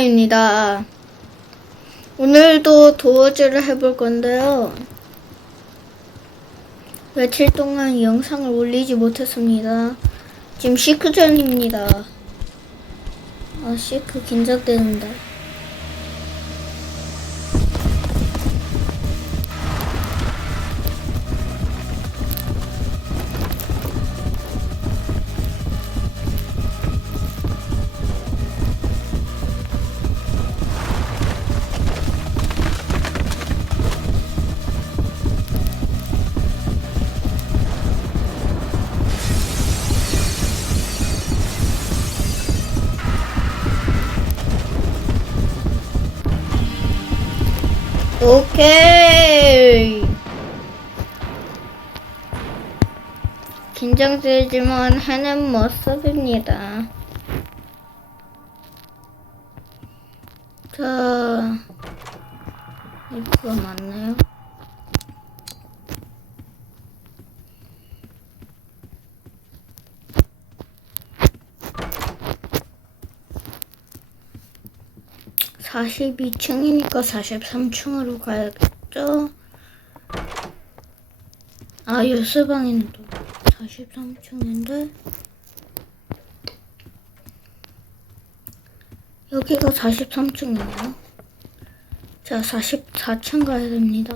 입니다. 오늘도 도어즈를 해볼 건데요. 며칠 동안 영상을 올리지 못했습니다. 지금 시크 전입니다. 아, 시크 긴장되는데. 오케이. 긴장되지만 하는 모습입니다. 자, 이거 맞나요? 사십이 층이니까 43층으로 가야겠죠? 아, 또 43층인데 여기가 43층이네요. 자, 44층 가야 됩니다.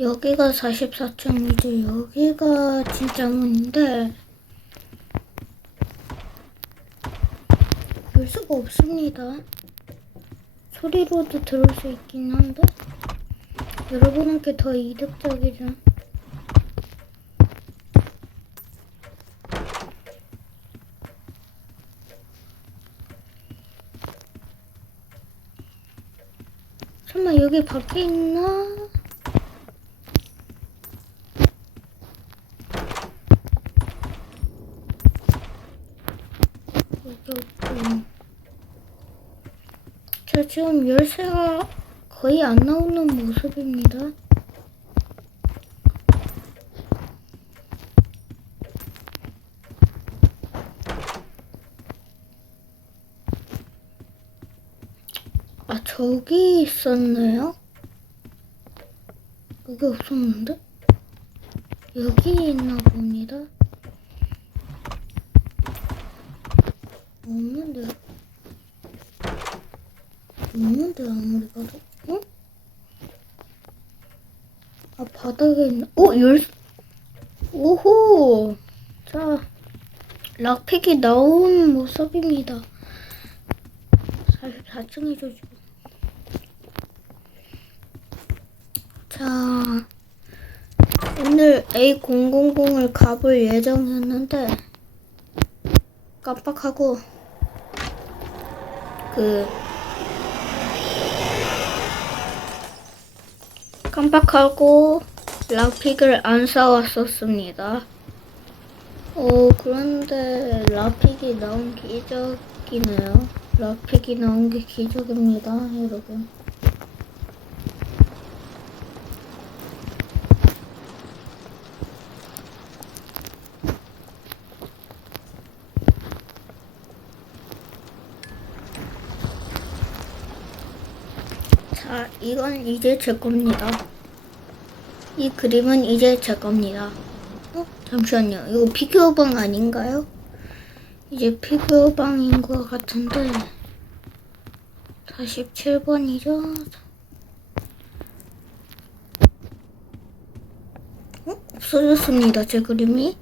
여기가 44층이죠. 여기가 진짜 문인데 볼 수가 없습니다. 소리로도 들을 수 있긴 한데 여러분께 더 이득적이죠. 설마 여기 밖에 있나? 여기 없고. 자, 지금 열쇠가 거의 안 나오는 모습입니다. 아, 저기 있었네요? 여기 없었는데? 여기 있나 봅니다. 없는데요? 없는데 아무리 봐도 어? 아 바닥에 있나? 어? 열 오호 자 락픽이 나온 모습입니다 44층이죠 지금 자 오늘 A000을 가볼 예정이었는데 깜빡하고 그 깜빡하고 락픽을 안 사왔었습니다. 어, 그런데 락픽이 나온 게 기적이네요. 락픽이 나온 게 기적입니다, 여러분. 자, 이건 이제 제 겁니다. 이 그림은 이제 제 겁니다. 어? 잠시만요. 이거 피규어방 아닌가요? 이제 피규어방인 것 같은데 47번이죠? 어? 없어졌습니다. 제 그림이.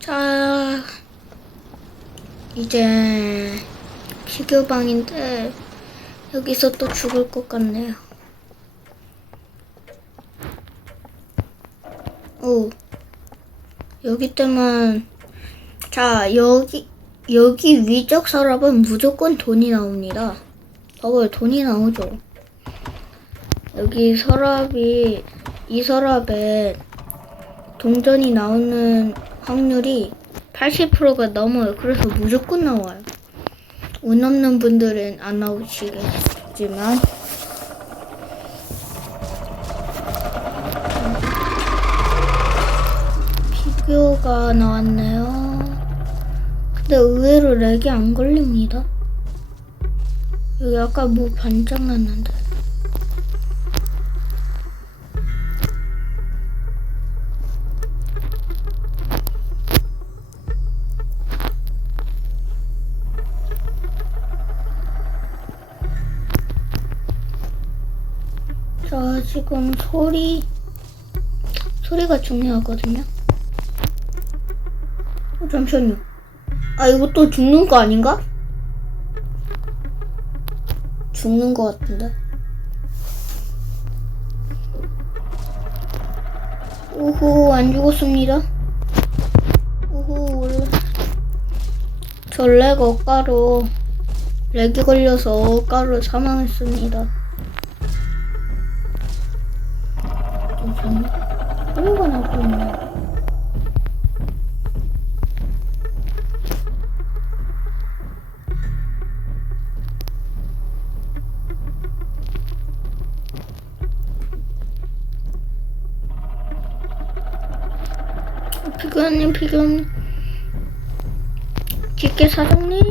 자, 이제 피규어방인데 여기서 또 죽을 것 같네요. 오, 여기 때만 자 여기 여기 위쪽 서랍은 무조건 돈이 나옵니다. 봐봐요, 돈이 나오죠. 여기 서랍이 이 서랍에 동전이 나오는 확률이 80%가 넘어요. 그래서 무조건 나와요. 운 없는 분들은 안 나오시겠지만 오디오가 나왔네요. 근데 의외로 렉이 안 걸립니다. 여기 아까 뭐 반짝 났는데. 지금 소리, 소리가 중요하거든요. 어, 잠시만요. 아, 이거 또 죽는 거 아닌가? 죽는 거 같은데. 오호, 안 죽었습니다. 오호, 렉 억가로, 렉이 걸려서 억가로 사망했습니다. 기계 사장님.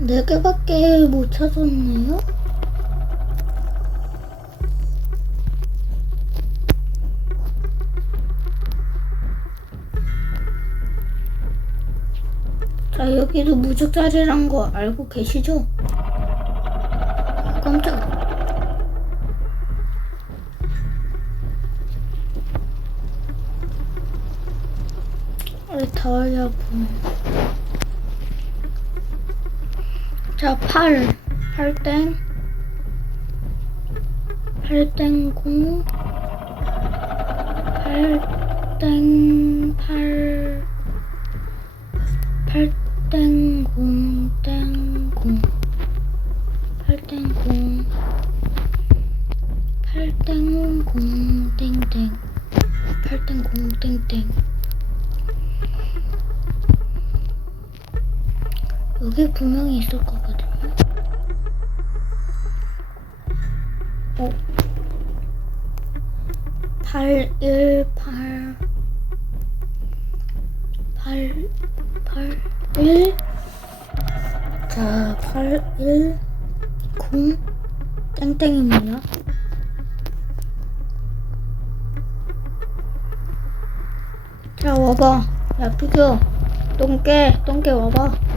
네 개밖에 못 찾았네요. 자, 여기도 무적자리란 거 알고 계시죠? 깜짝 이야. 빨리 다 하려고. 자, 팔. 팔땡. 팔땡공. 팔땡, 팔. 팔땡공, 땡공. 팔땡공. 팔땡공, 땡땡. 팔땡공, 땡땡. 여기 분명히 있을 거거든요. 어? 8, 1, 8, 8, 8, 1. 자, 8, 1, 0, 땡땡입니다. 자, 와봐. 야, 피규어. 똥개, 똥개 와봐.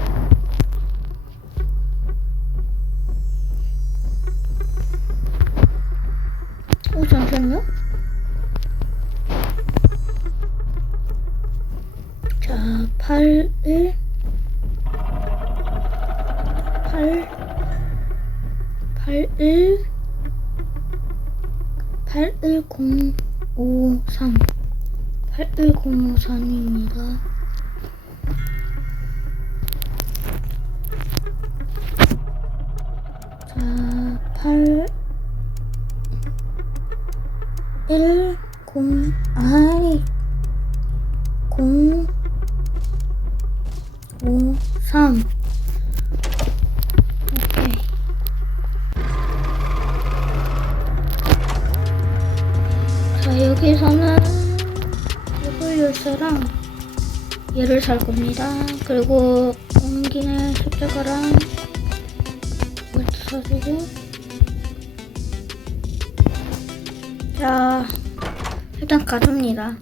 8, 1, 8, 1, 0, 5, 3. 8, 1, 0, 5, 3입니다. 자, 여기서는 이불 열쇠랑 얘를 살 겁니다. 그리고 옮기는 십자가랑 이것도 사주고. 자, 일단 가줍니다.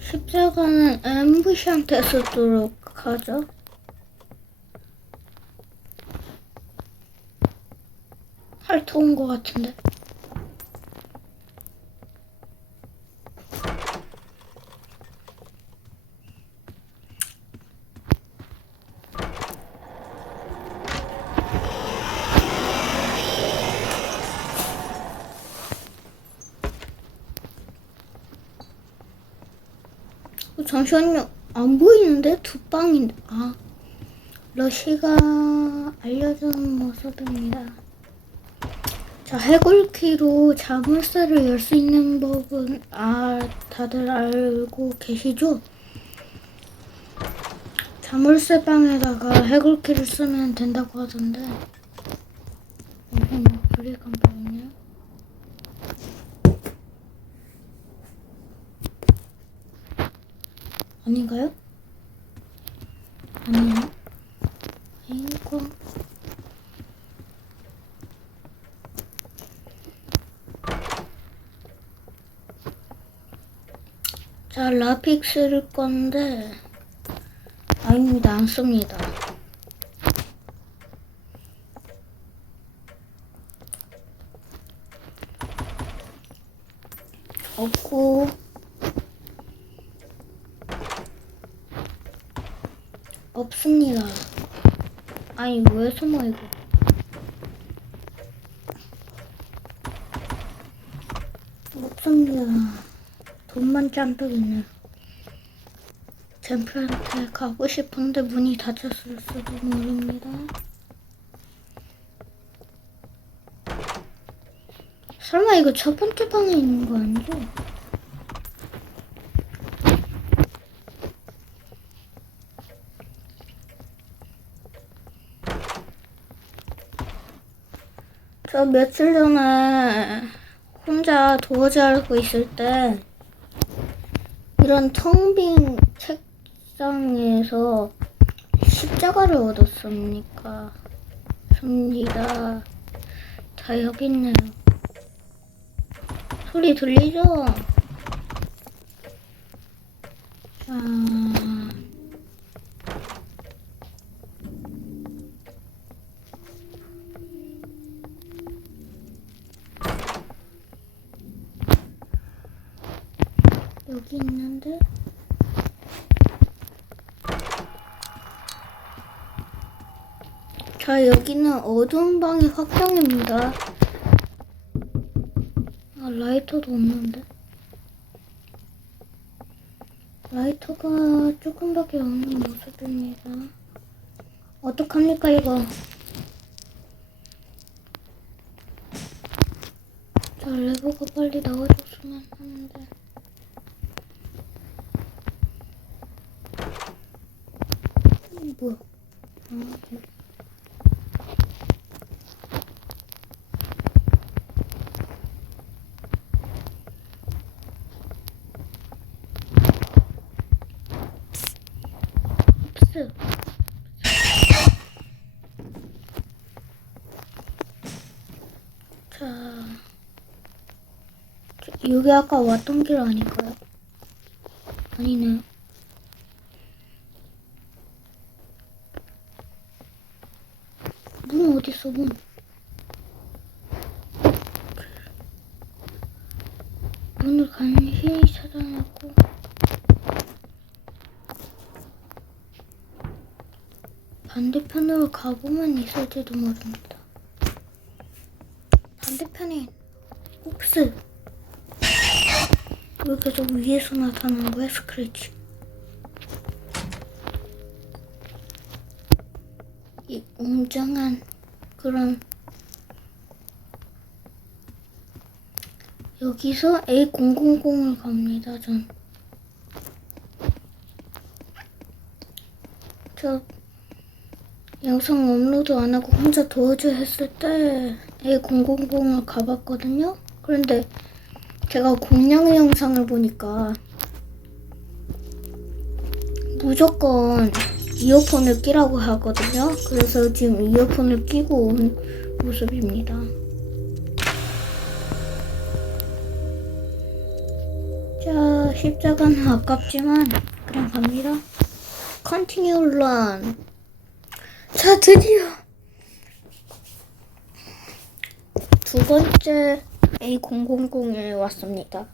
십자가는 엠부시한테 쓰도록 하죠. 핥어 온것 같은데. 어, 잠시만요. 안 보이는데? 두 방인데. 아. 러시가 알려준 모습입니다. 자, 해골키로 자물쇠를 열 수 있는 법은, 아, 다들 알고 계시죠? 자물쇠 방에다가 해골키를 쓰면 된다고 하던데. 불이 깜빡이네요. 아닌가요? 아니에요. 앵콩. 자, 라픽 쓸 건데, 아닙니다. 안 씁니다. 없고, 없습니다. 아니, 왜 숨어, 이거? 없습니다. 돈만 짠뜩 있네요. 젠플한테 가고 싶은데 문이 닫혔을 수도 모릅니다. 설마 이거 첫 번째 방에 있는 거 아니죠? 저 며칠 전에 혼자 도어지 하고 있을 때 이런 텅 빈 책상에서 십자가를 얻었습니까? 습니다. 다 여기 있네요. 소리 들리죠? 자, 있는데? 자, 여기는 어두운 방의 확정입니다. 아, 라이터도 없는데? 라이터가 조금밖에 없는 모습입니다. 어떡합니까, 이거? 자, 레버가 빨리 나와줬으면 하는데. 음, 뭐야? 자, 저- 여기 아까 왔던 길 아닐까요? 아니네. 문 어딨어, 문? 문을 간신히 찾아내고. 반대편으로 가보면 있을지도 모릅니다. 반대편에 옥스 왜 계속 위에서 나타나는 거야 스크래치 이 웅장한 그런 여기서 A000을 갑니다 전 저 영상 업로드 안 하고 혼자 도어즈 했을 때 A000을 가봤거든요. 그런데 제가 공략 영상을 보니까 무조건 이어폰을 끼라고 하거든요. 그래서 지금 이어폰을 끼고 온 모습입니다. 자, 십자가는 아깝지만 그냥 갑니다. Continue run. 자, 드디어 두 번째 A000에 왔습니다.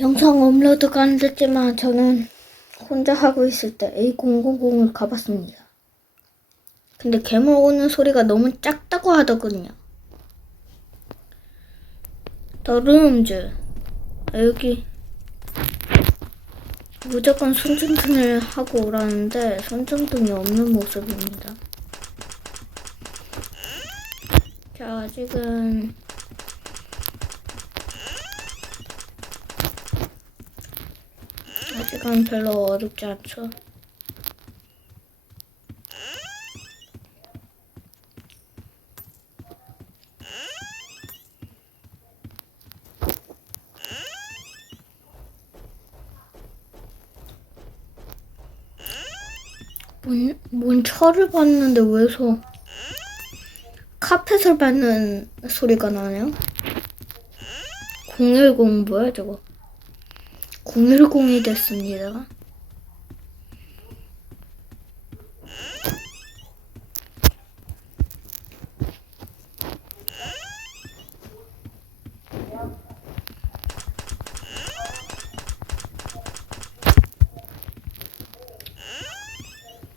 영상 업로드가 안 됐지만 저는 혼자 하고 있을 때 A000을 가봤습니다. 근데 괴물 오는 소리가 너무 작다고 하더군요. 더 룸즈 아, 여기 무조건 손전등을 하고 오라는데 손전등이 없는 모습입니다. 자, 아직 지금 별로 어렵지 않죠? 뭔, 뭔 철을 봤는데 왜서 카펫을 밟는 소리가 나네요? 010 뭐야 저거? 010이 됐습니다.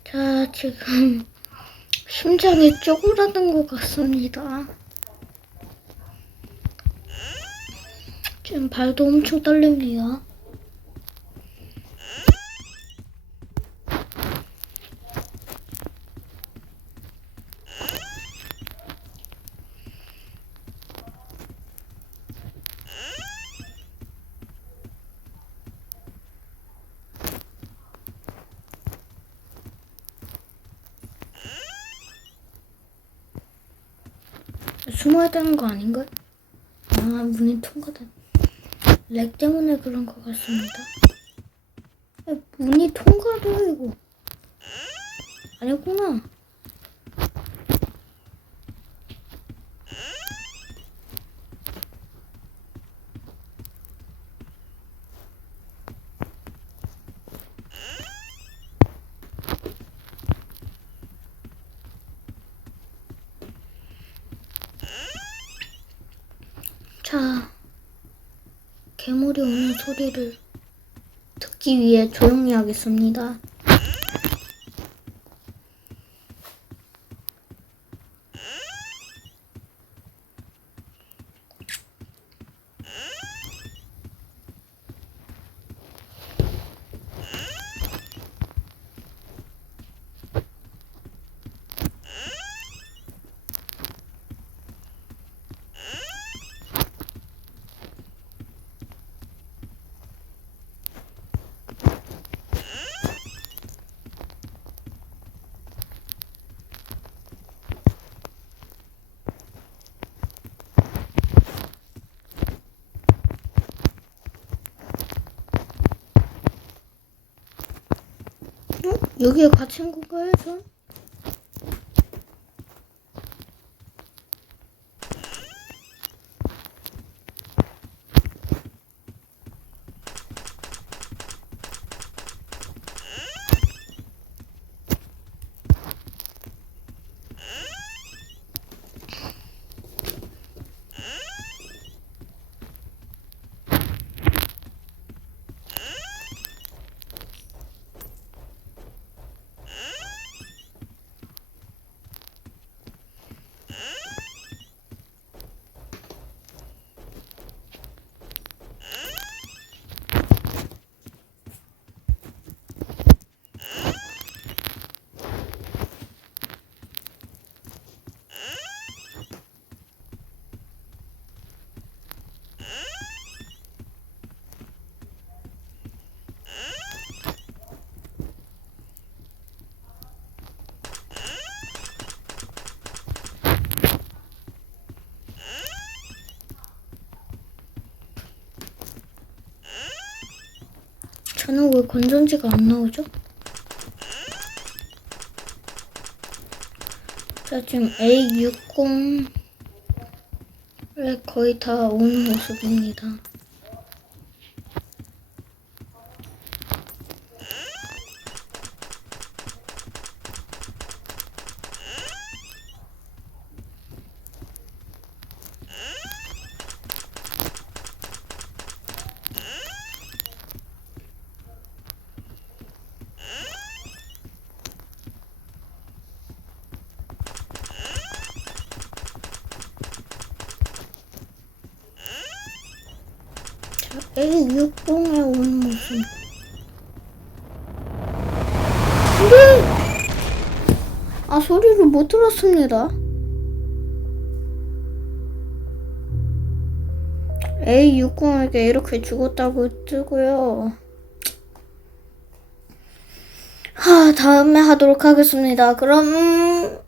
자, 지금 심장이 쪼그라든 것 같습니다. 지금 발도 엄청 떨립니다. 되는 거 아닌가? 아, 문이 통과다. 렉 때문에 그런 것 같습니다. 야, 문이 통과돼요, 이거. 아니구나. 자, 괴물이 오는 소리를 듣기 위해 조용히 하겠습니다. 어? 여기에 갇힌 건가요, 전? 저는 왜 건전지가 안 나오죠? 자, 지금 A60에 거의 다온 모습입니다. 자, A60에 온 모습. 근데 아 소리를 못 들었습니다. A60에게 이렇게 죽었다고 뜨고요. 하, 다음에 하도록 하겠습니다. 그럼,